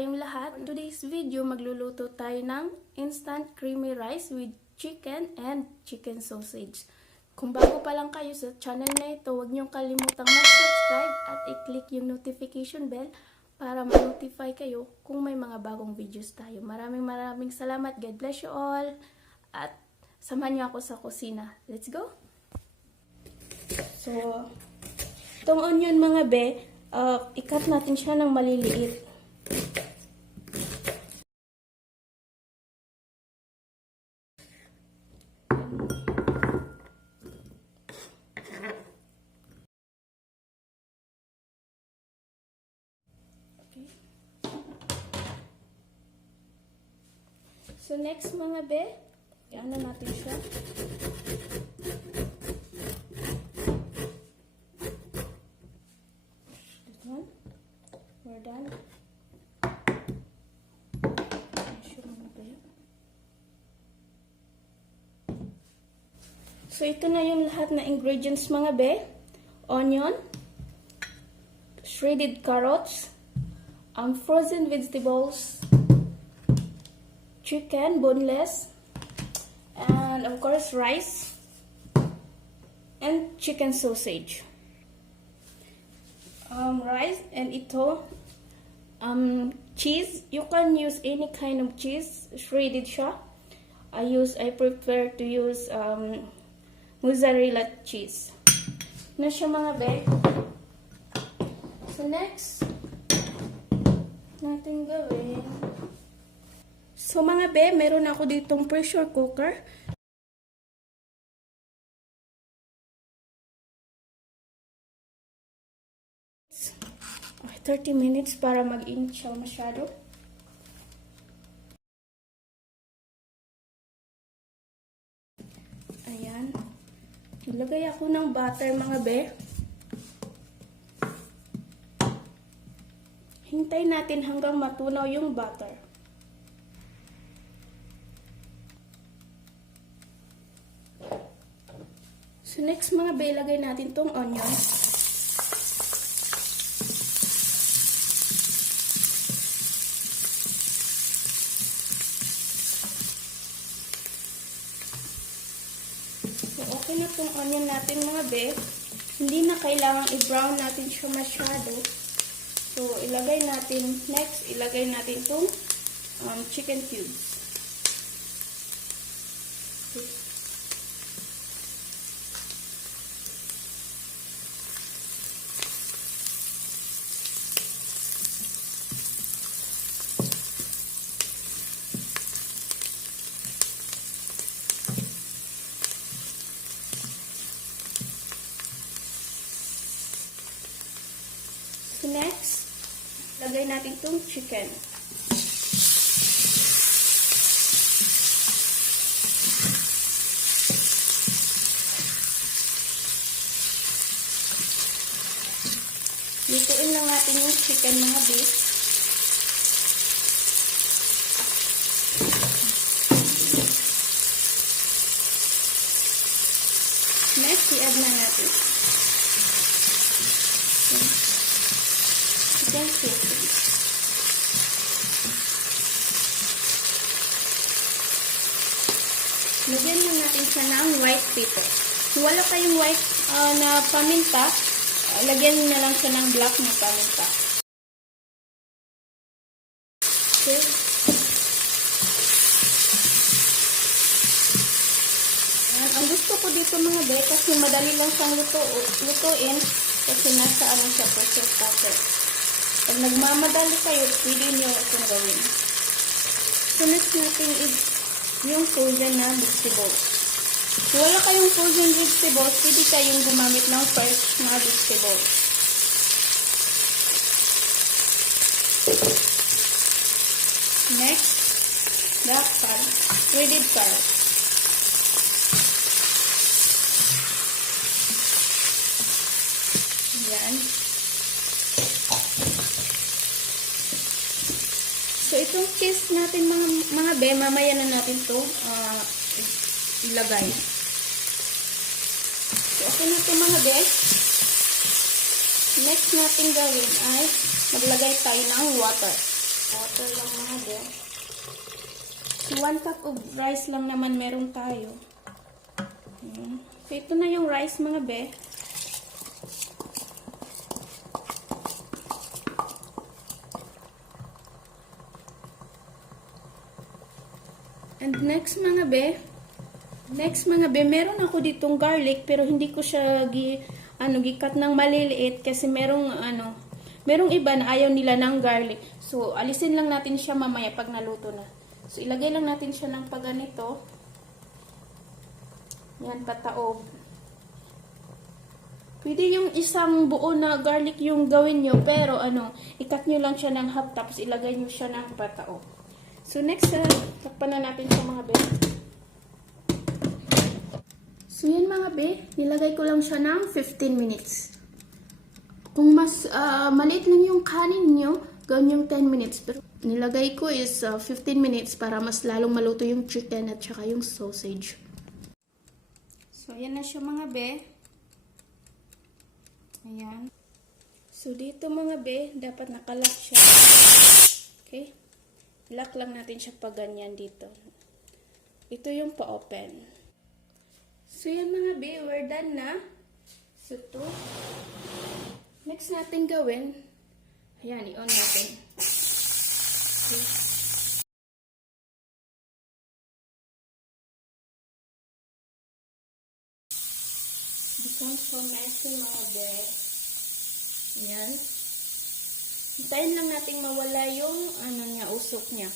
tayong lahat. In today's video, magluluto tayo ng instant creamy rice with chicken and chicken sausage. Kung bago pa lang kayo sa channel na ito, huwag niyong kalimutang mag-subscribe at i-click yung notification bell para ma-notify kayo kung may mga bagong videos tayo. Maraming salamat. God bless you all. At samahan niyo ako sa kusina. Let's go! So, itong onion mga be, i-cut natin siya ng maliliit. Okay. So, next mga be, i-ano natin siya. We're done. So, ito na yung lahat na ingredients mga be. Onion, shredded carrots, frozen vegetables, chicken, boneless, and of course rice, and chicken sausage. Rice, and ito, cheese. You can use any kind of cheese, shredded siya. I prefer to use mozzarella cheese. Na siya mga be. So next natin gawin. So mga be, meron ako ditong pressure cooker. 30 minutes para mag-init siya masyado. Ayan. Ilagay ako ng butter mga be. Hintayin natin hanggang matunaw yung butter. So next mga be, ilagay natin tong onion. Okay na itong onion natin mga be. Hindi na kailangang i-brown natin siya masyado. So, ilagay natin itong chicken cubes. So next, lagay natin itong chicken. Lutuin lang natin yung chicken mga beef. Next, i-add na natin chicken sausage. Lagyan lang natin siya ng white pepper. Kung wala kayong white na paminta, lagyan na lang siya ng black na paminta. Okay. Ang gusto ko dito mga be, kasi madali lang siyang lutuin kasi nasa siya pressure cooker. Pag nagmamadali kayo, pwede nyo itong gawin. So next natin is yung frozen na vegetables. Kung wala kayong frozen vegetables, pwede kayong gumamit ng fresh na vegetables. Next, the grated carrots. Yan. So, itong cheese natin mga be, mamaya na natin ito ilagay. So, okay na ito mga be. Next natin gawin ay maglagay tayo ng water. Water lang mga be. So, 1 cup of rice lang naman meron tayo. So, ito na yung rice mga be. And next mga be, meron ako ditong garlic pero hindi ko siya gikat ng maliliit kasi merong iba na ayaw nila ng garlic. So, alisin lang natin siya mamaya pag naluto na. So, ilagay lang natin siya ng paganito. Yan, pataob. Pwede yung isang buo na garlic yung gawin nyo, pero ikat nyo lang siya ng half tapos ilagay nyo siya ng pataob. So, next, takpan na natin siya mga be. So, yan mga be, nilagay ko lang siya ng 15 minutes. Kung mas maliit lang yung kanin nyo, gawin yung 10 minutes. Pero nilagay ko is 15 minutes para mas lalong maluto yung chicken at saka yung sausage. So, yan na siya mga be. Ayan. So, dito mga be, dapat nakalock siya. Okay? Lock lang natin siya pa ganyan dito. Ito yung pa-open. So, yan mga be, we're done na. So, ito. Next natin gawin, ayan, i-on natin. Okay. Becomes so messy mga be. Ayan. Hintayin lang natin mawala yung usok niya.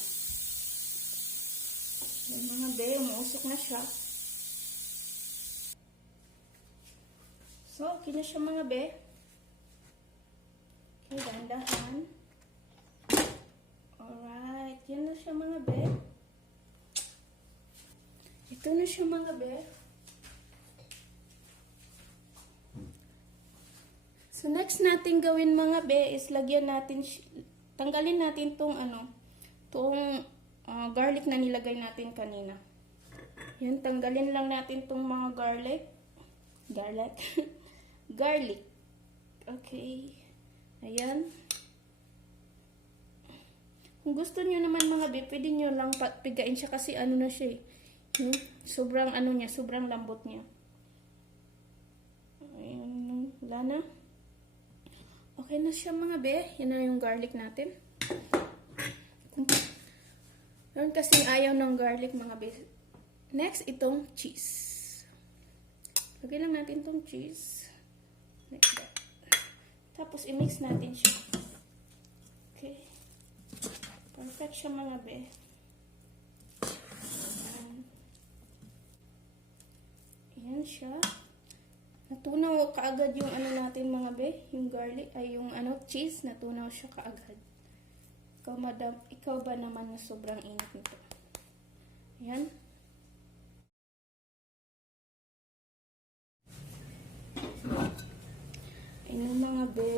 Ayan mga be, umuusok na siya. So, okay na siya mga be. Okay, dahan-dahan. Alright, yan na siya mga be. Ito na siya mga be. So, next natin gawin mga be is lagyan natin, tanggalin natin tong garlic na nilagay natin kanina. Yan, tanggalin lang natin tong mga garlic. Garlic. Okay. Ayan. Kung gusto nyo naman mga be, pwede nyo lang pigain siya kasi na siya eh. Sobrang sobrang lambot niya. Ayan, wala na. Okay na siya mga be. Yan na yung garlic natin. Meron kasing ayaw ng garlic mga be. Next, itong cheese. Lagay lang natin itong cheese. Like that. Tapos, i-mix natin siya. Okay. Perfect siya mga be. Ayan siya. Natunaw kaagad yung natin mga be. Yung garlic, ay yung cheese. Natunaw siya kaagad. Ikaw, madam, ikaw ba naman na sobrang init nito? Ayan. Ayan mga be.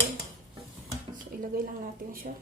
So, ilagay lang natin siya.